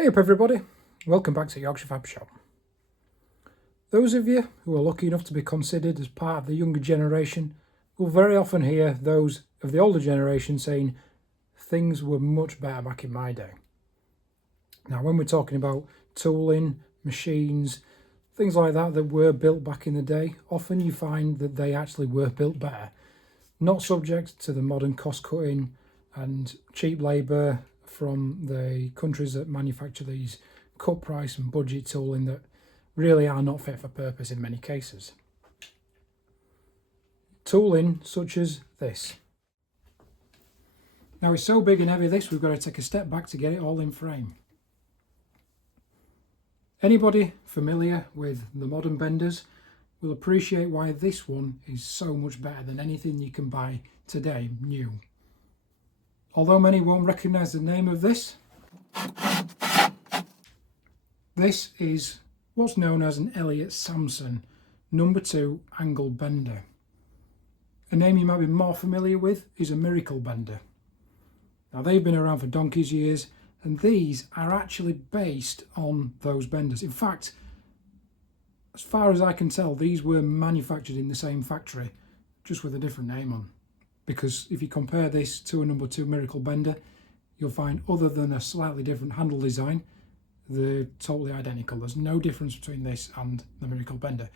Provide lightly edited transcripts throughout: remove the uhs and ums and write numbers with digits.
Hey up everybody, welcome back to Yorkshire Fab Shop. Those of you who are lucky enough to be considered as part of the younger generation will very often hear those of the older generation saying things were much better back in my day. Now when we're talking about tooling, machines, things like that were built back in the day, often you find that they actually were built better, not subject to the modern cost cutting and cheap labour from the countries that manufacture these cut price and budget tooling that really are not fit for purpose in many cases. Tooling such as this. Now it's so big and heavy this, we've got to take a step back to get it all in frame. Anybody familiar with the modern benders will appreciate why this one is so much better than anything you can buy today new. Although many won't recognise the name of this, this is what's known as an Elliott Samson No2 angle bender. A name you might be more familiar with is a miracle bender. Now they've been around for donkey's years and these are actually based on those benders. In fact, as far as I can tell, these were manufactured in the same factory, just with a different name on. Because if you compare this to a No2 miracle bender, you'll find other than a slightly different handle design, they're totally identical. There's no difference between this and the miracle bender.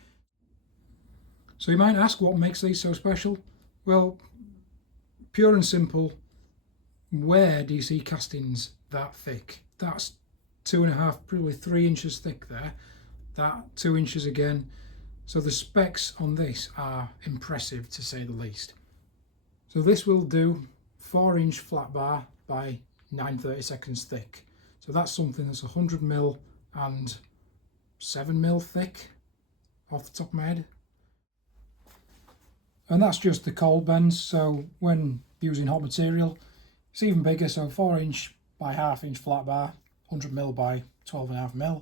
So you might ask, what makes these so special? Well, pure and simple, where do you see castings that thick? That's 2.5, probably 3 inches thick there. That 2 inches again. So the specs on this are impressive to say the least. So this will do 4-inch flat bar by 9/32 thick. So that's something that's 100mm and 7mm thick off the top of my head. And that's just the cold bends, so when using hot material, it's even bigger, so 4-inch by 1/2-inch flat bar, 100mm by 12.5mm,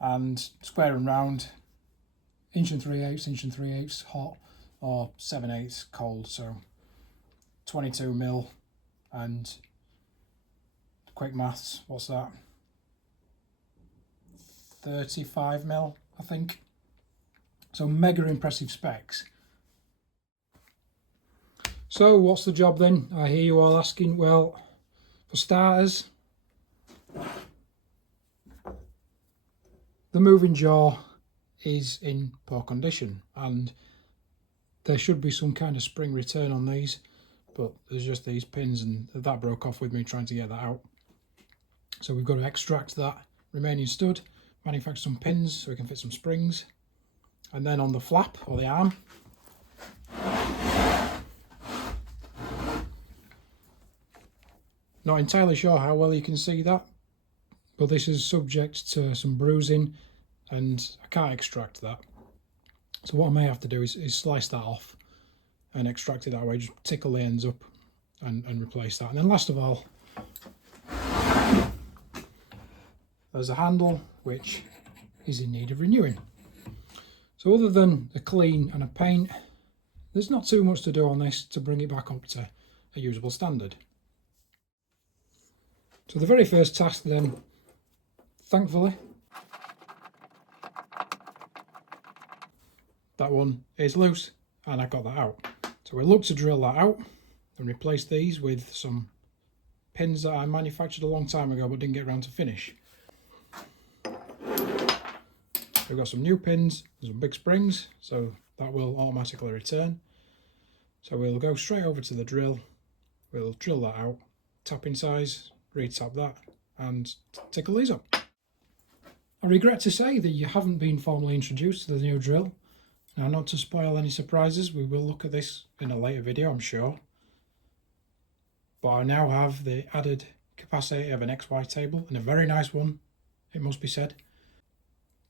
and square and round, 1 3/8 hot, or 7/8 cold, so 22mm and quick maths, what's that? 35mm, I think. So mega impressive specs. So what's the job then? I hear you all asking. Well, for starters, the moving jaw is in poor condition and there should be some kind of spring return on these, but there's just these pins and that broke off with me trying to get that out. So we've got to extract that remaining stud, manufacture some pins so we can fit some springs, and then on the flap or the arm, not entirely sure how well you can see that, but this is subject to some bruising and I can't extract that. So what I may have to do is slice that off and extract it that way, just tickle the ends up and replace that. And then last of all, there's a handle which is in need of renewing. So other than a clean and a paint, there's not too much to do on this to bring it back up to a usable standard. So the very first task then, thankfully, that one is loose and I got that out. So we'll look to drill that out and replace these with some pins that I manufactured a long time ago but didn't get around to finish. We've got some new pins and some big springs, so that will automatically return. So we'll go straight over to the drill, we'll drill that out, tapping size, re-tap that and tickle these up. I regret to say that you haven't been formally introduced to the new drill. Now, not to spoil any surprises, we will look at this in a later video, I'm sure. But I now have the added capacity of an XY table, and a very nice one, it must be said.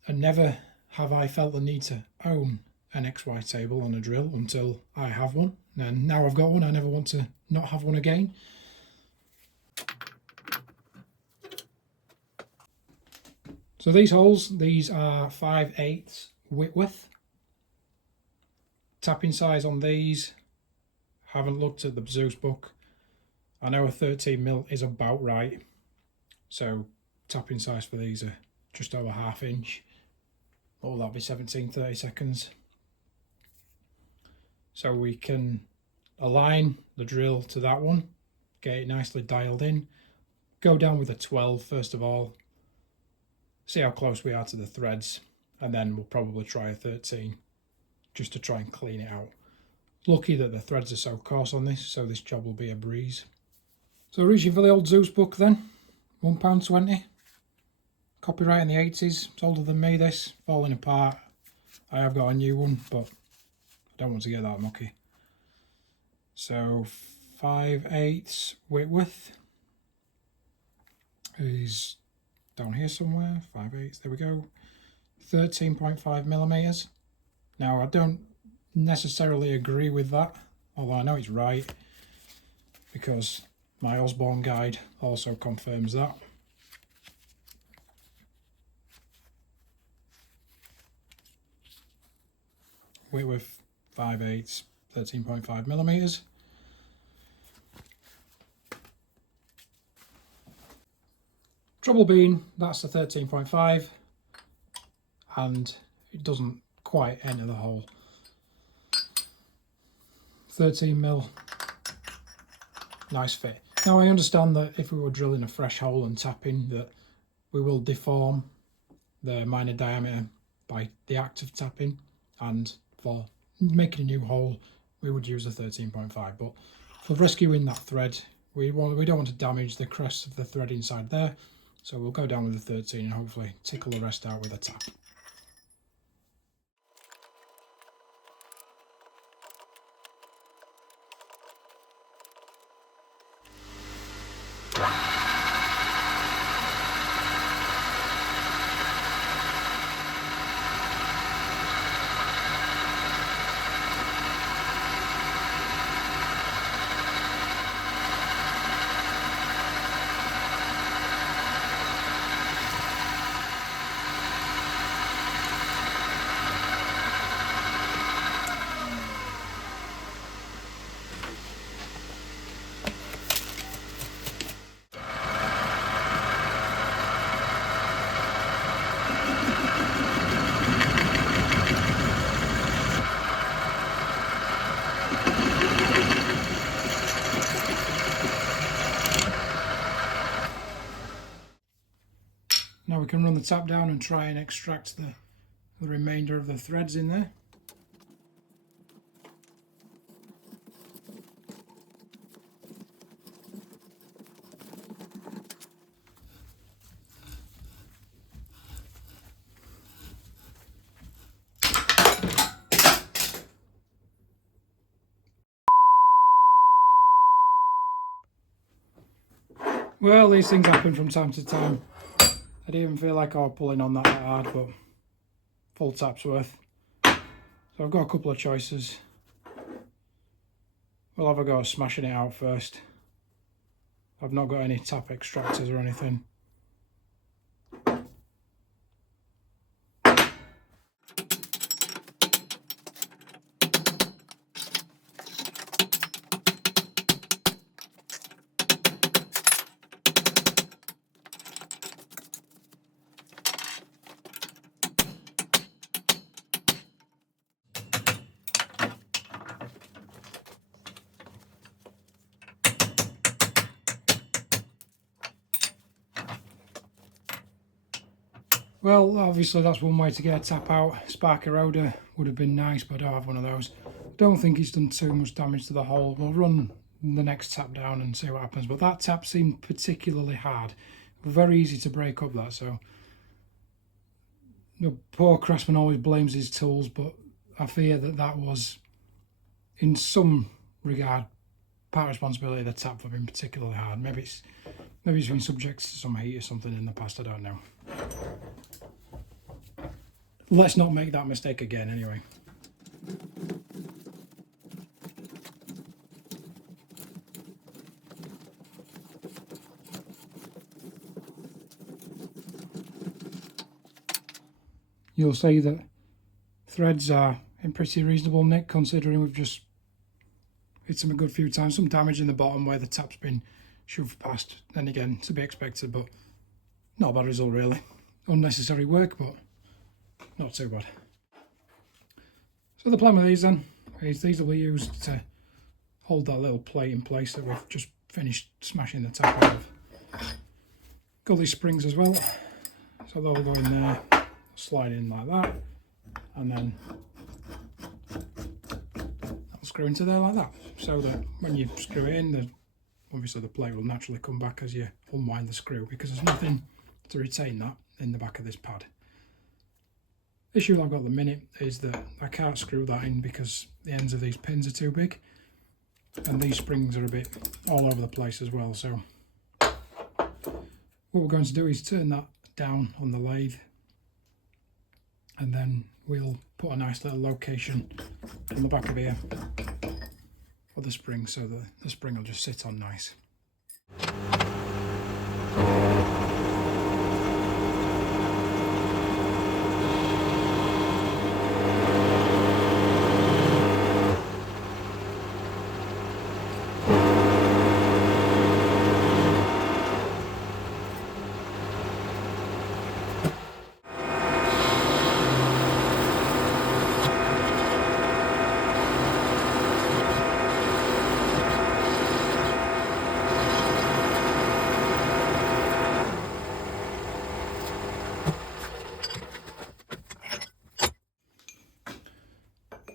And never have I felt the need to own an XY table on a drill until I have one. And now I've got one, I never want to not have one again. So these holes, these are 5/8 width. Tapping size on these, haven't looked at the Zeus book. I know a 13mm is about right. So tapping size for these are just over 1/2 inch. What will that be, 17-30 seconds? So we can align the drill to that one, get it nicely dialed in, go down with a 12 first of all, see how close we are to the threads, and then we'll probably try a 13 just to try and clean it out. Lucky that the threads are so coarse on this, so this job will be a breeze. So reaching for the old Zeus book then, £1.20. Copyright in the 80s, it's older than me this, falling apart. I have got a new one, but I don't want to get that mucky. So 5/8 Whitworth is down here somewhere, 5/8, there we go. 13.5 millimeters. Now I don't necessarily agree with that, although I know it's right because my Osborne guide also confirms that. Whitworth 5/8, 13.5 millimeters. Trouble being, that's the 13.5 and it doesn't quite enter the hole. 13 mil, nice fit. Now I understand that if we were drilling a fresh hole and tapping, that we will deform the minor diameter by the act of tapping, and for making a new hole we would use a 13.5, but for rescuing that thread we don't want to damage the crest of the thread inside there, so we'll go down with the 13 and hopefully tickle the rest out with a tap. Now we can run the tap down and try and extract the remainder of the threads in there. Well, these things happen from time to time. I didn't even feel like I was pulling on that hard, but full tap's worth. So I've got a couple of choices. We'll have a go at smashing it out first. I've not got any tap extractors or anything. Well, obviously that's one way to get a tap out. Spark eroder would have been nice, but I don't have one of those. Don't think it's done too much damage to the hole. We'll run the next tap down and see what happens, but that tap seemed particularly hard. Very easy to break up that, so the poor craftsman always blames his tools, but I fear that that was in some regard part responsibility of the tap for being particularly hard. Maybe it's been subject to some heat or something in the past, I don't know. Let's not make that mistake again anyway. You'll see that threads are in pretty reasonable nick, considering we've just hit them a good few times. Some damage in the bottom where the tap's been shoved past, then again to be expected, but Not a bad result really. Unnecessary work, but not too bad. So the plan with these then is these will be used to hold that little plate in place that we've just finished smashing the top out of. Got these springs as well, so they'll go in there, slide in like that, and then that'll screw into there like that, so that when you screw it in, obviously the plate will naturally come back as you unwind the screw, because there's nothing to retain that in the back of this pad. Issue I've got at the minute is that I can't screw that in because the ends of these pins are too big, and these springs are a bit all over the place as well. So what we're going to do is turn that down on the lathe, and then we'll put a nice little location on the back of here for the spring, so that the spring will just sit on nice.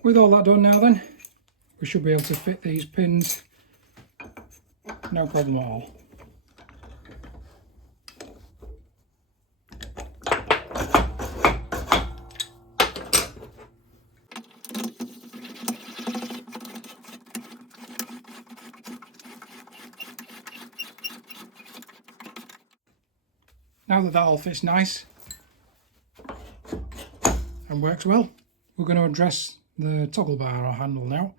With all that done now then, we should be able to fit these pins, no problem at all. Now that all fits nice and works well, we're going to address the toggle bar or handle now.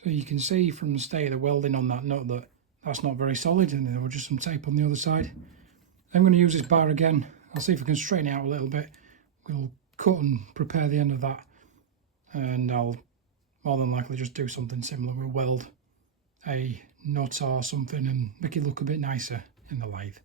So you can see from the state of the welding on that nut that that's not very solid, and there was just some tape on the other side. I'm going to use this bar again. I'll see if I can straighten it out a little bit. We'll cut and prepare the end of that, and I'll more than likely just do something similar. We'll weld a nut or something and make it look a bit nicer in the lathe.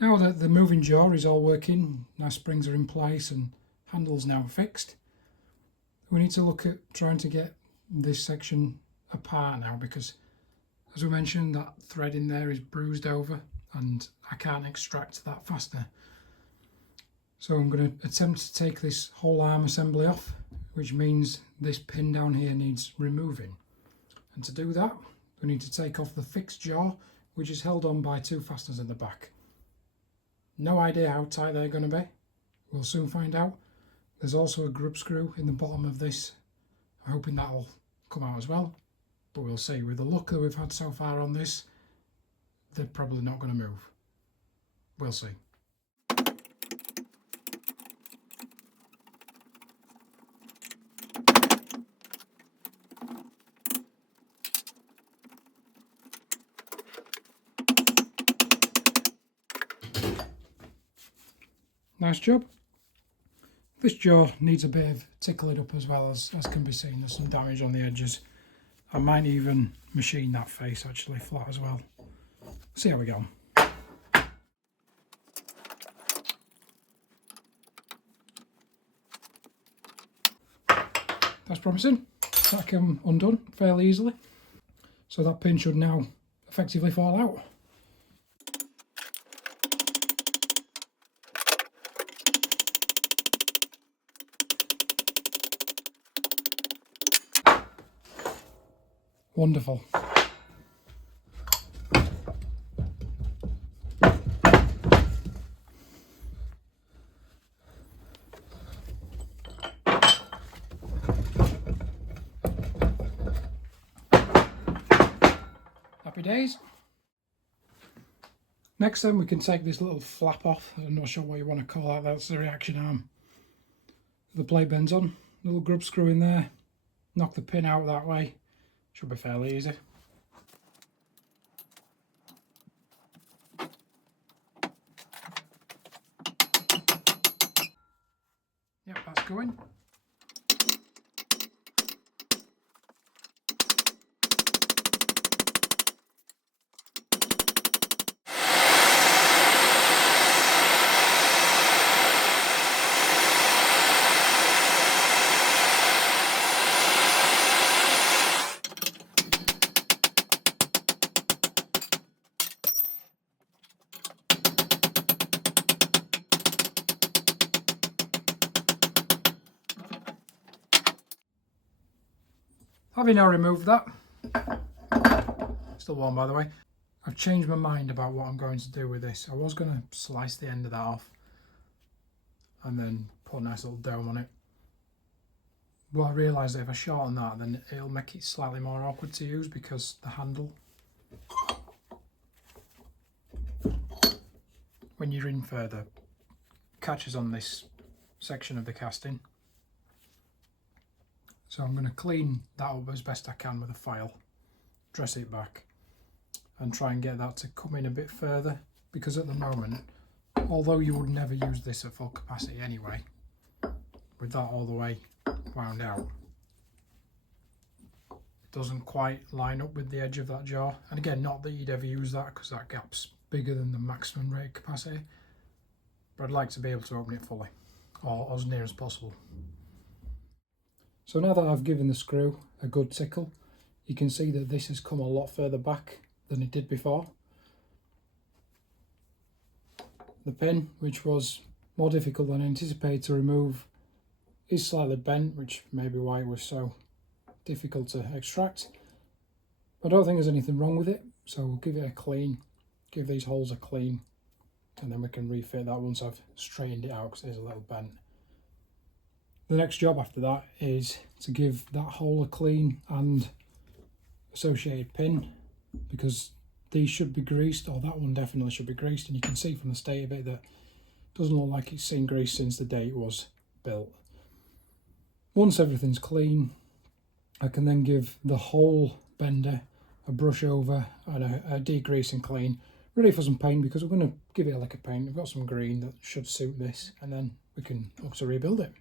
Now that the moving jaw is all working, now springs are in place and handles now fixed, we need to look at trying to get this section apart now, because as we mentioned, that thread in there is bruised over and I can't extract that faster. So I'm going to attempt to take this whole arm assembly off, which means this pin down here needs removing. And to do that, we need to take off the fixed jaw, which is held on by two fasteners in the back. No idea how tight they're going to be. We'll soon find out. There's also a grub screw in the bottom of this. I'm hoping that'll come out as well, but we'll see. With the luck that we've had so far on this, they're probably not going to move. We'll see. Nice job. This jaw needs a bit of tickling up as well, as can be seen. There's some damage on the edges. I might even machine that face actually flat as well. See how we go. That's promising. That can undone fairly easily. So that pin should now effectively fall out. Wonderful. Happy days. Next then we can take this little flap off. I'm not sure what you want to call that. That's the reaction arm. The plate bends on. Little grub screw in there. Knock the pin out that way. Should be fairly easy. Yep, that's going. Having now removed that, still warm by the way, I've changed my mind about what I'm going to do with this. I was going to slice the end of that off and then put a nice little dome on it. But I realised that if I shorten that, then it'll make it slightly more awkward to use because the handle, when you're in further, catches on this section of the casting. So I'm going to clean that up as best I can with a file, dress it back and try and get that to come in a bit further, because at the moment, although you would never use this at full capacity anyway, with that all the way wound out, it doesn't quite line up with the edge of that jaw. And again, not that you'd ever use that because that gap's bigger than the maximum rated capacity, but I'd like to be able to open it fully, or as near as possible. So now that I've given the screw a good tickle, you can see that this has come a lot further back than it did before. The pin, which was more difficult than anticipated to remove, is slightly bent, which may be why it was so difficult to extract. I don't think there's anything wrong with it, so we'll give it a clean, give these holes a clean, and then we can refit that once I've straightened it out because it is a little bent. The next job after that is to give that hole a clean and associated pin, because these should be greased, or that one definitely should be greased, and you can see from the state of it that it doesn't look like it's seen grease since the day it was built. Once everything's clean, I can then give the whole bender a brush over and a degrease and clean, ready for some paint, because we're going to give it a lick of paint. We've got some green that should suit this, and then we can look to rebuild it.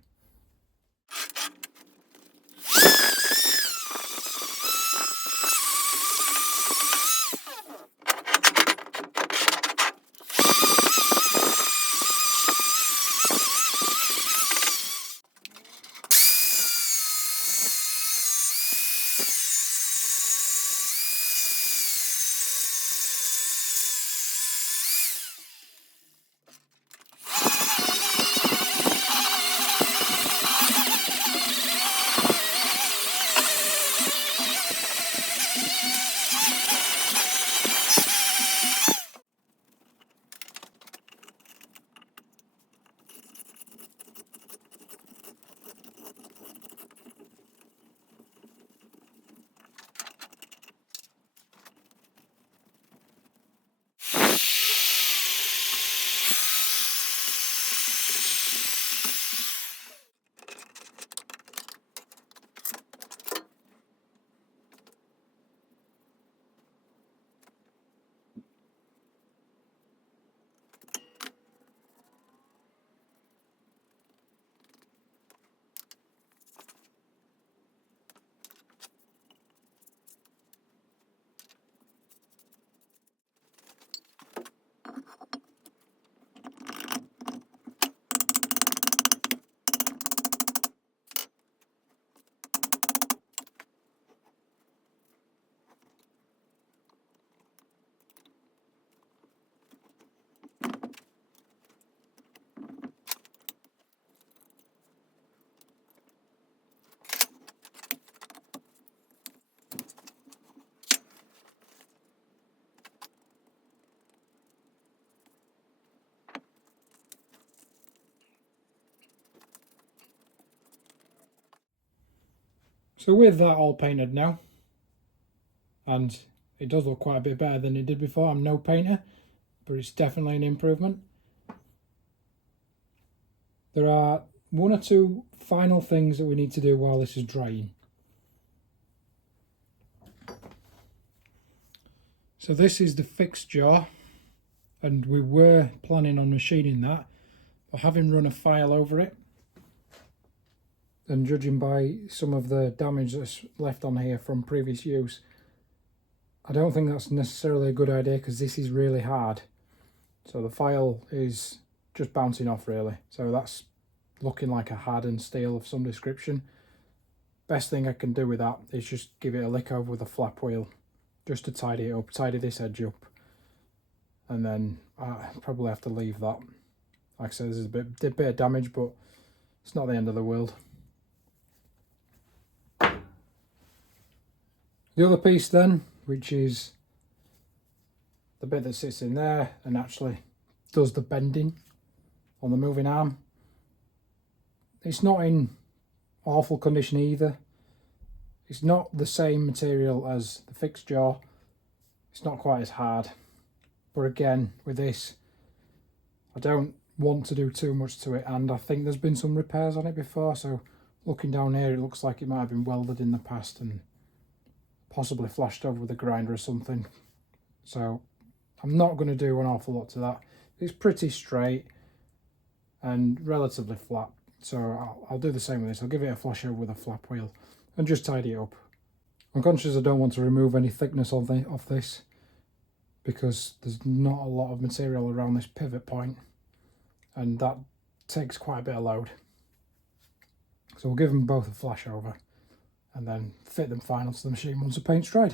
So with that all painted now, and it does look quite a bit better than it did before, I'm no painter, but it's definitely an improvement. There are one or two final things that we need to do while this is drying. So this is the fixed jaw, and we were planning on machining that, but having run a file over it, and judging by some of the damage that's left on here from previous use, I don't think that's necessarily a good idea because this is really hard. So the file is just bouncing off really. So that's looking like a hardened steel of some description. Best thing I can do with that is just give it a lick over with a flap wheel just to tidy it up, tidy this edge up. And then I probably have to leave that. Like I said, there's a bit of damage, but it's not the end of the world. The other piece then, which is the bit that sits in there and actually does the bending on the moving arm. It's not in awful condition either. It's not the same material as the fixed jaw. It's not quite as hard. But again, with this, I don't want to do too much to it, and I think there's been some repairs on it before, so looking down here it looks like it might have been welded in the past and possibly flashed over with a grinder or something. So I'm not going to do an awful lot to that. It's pretty straight and relatively flat, so I'll do the same with this. I'll give it a flash over with a flap wheel and just tidy it up. I'm conscious I don't want to remove any thickness off this because there's not a lot of material around this pivot point, and that takes quite a bit of load. So we'll give them both a flash over and then fit them final to the machine once the paint's dried.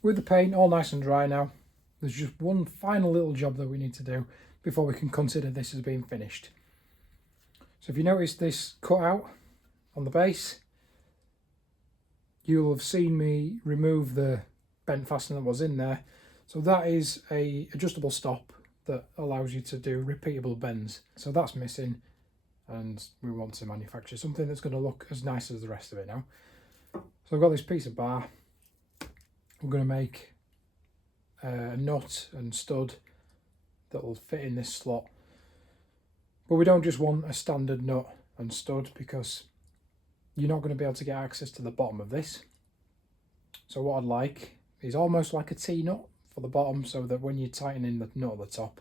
With the paint all nice and dry now, there's just one final little job that we need to do before we can consider this as being finished. So if you notice this cutout on the base, you'll have seen me remove the bent fastener that was in there. So that is a adjustable stop that allows you to do repeatable bends. So that's missing, and we want to manufacture something that's going to look as nice as the rest of it now. So I've got this piece of bar. We're going to make a nut and stud that will fit in this slot. But we don't just want a standard nut and stud because you're not going to be able to get access to the bottom of this. So what I'd like is almost like a T-nut for the bottom, so that when you're tightening the nut at the top,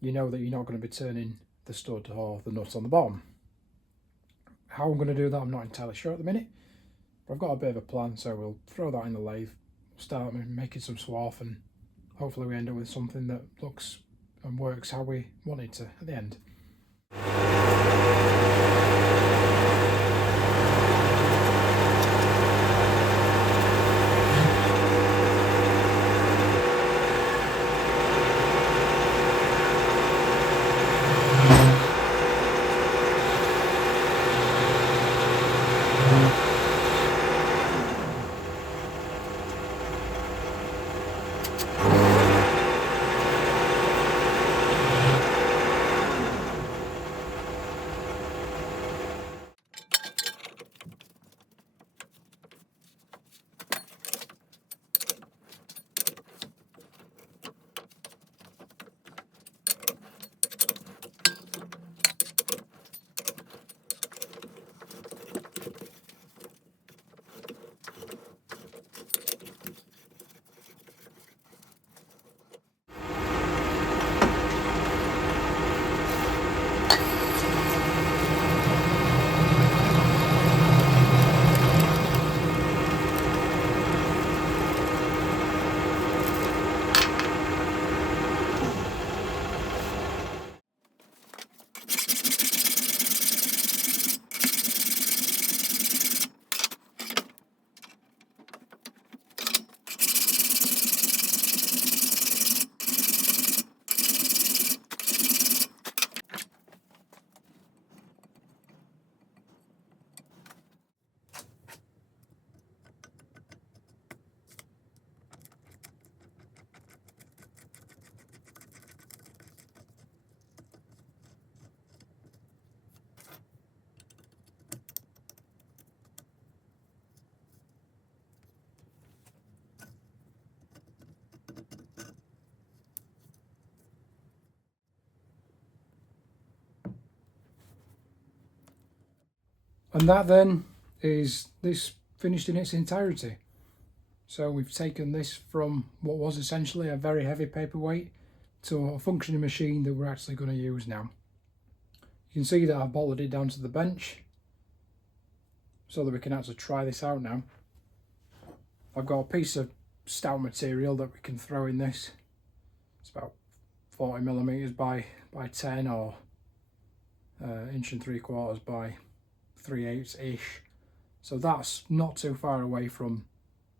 you know that you're not going to be turning the stud or the nut on the bottom. How I'm going to do that, I'm not entirely sure at the minute. But I've got a bit of a plan, so we'll throw that in the lathe, start making some swarf, and hopefully we end up with something that looks and works how we want it to at the end. And that then is this finished in its entirety. So we've taken this from what was essentially a very heavy paperweight to a functioning machine that we're actually going to use now. You can see that I've bolted it down to the bench so that we can actually try this out now. I've got a piece of stout material that we can throw in this. It's about 40mm by 10 or 1 3/4 by 3/8 ish. So that's not too far away from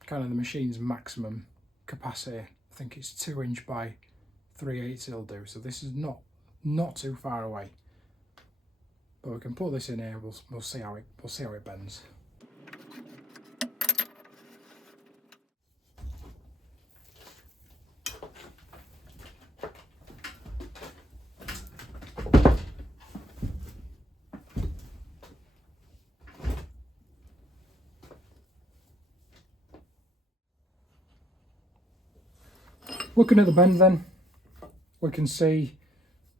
kind of the machine's maximum capacity. I think it's 2 inch by 3/8 it'll do. So this is not too far away. But we can put this in here. We'll see how it bends. Looking at the bend then, we can see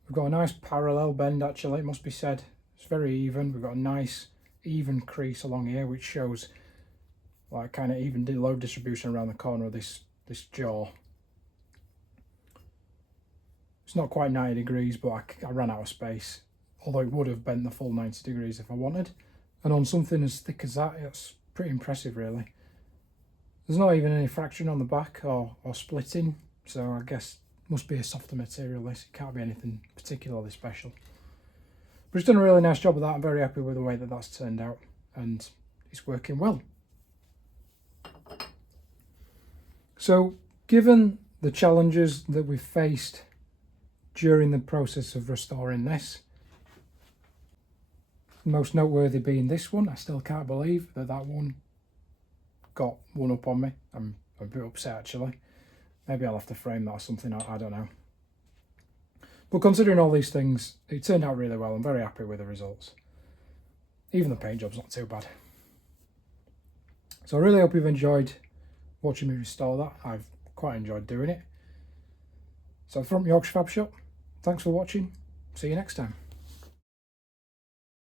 we've got a nice parallel bend actually, it must be said. It's very even. We've got a nice even crease along here which shows like kind of even load distribution around the corner of this jaw. It's not quite 90 degrees, but I ran out of space, although it would have bent the full 90 degrees if I wanted. And on something as thick as that, it's pretty impressive really. There's not even any fraction on the back or splitting. So I guess it must be a softer material this, it can't be anything particularly special. But it's done a really nice job of that. I'm very happy with the way that that's turned out and it's working well. So given the challenges that we've faced during the process of restoring this, most noteworthy being this one, I still can't believe that one got one up on me. I'm a bit upset actually. Maybe I'll have to frame that or something, I don't know. But considering all these things, it turned out really well. I'm very happy with the results. Even the paint job's not too bad. So I really hope you've enjoyed watching me restore that. I've quite enjoyed doing it. So from Yorkshire Fab Shop, thanks for watching. See you next time.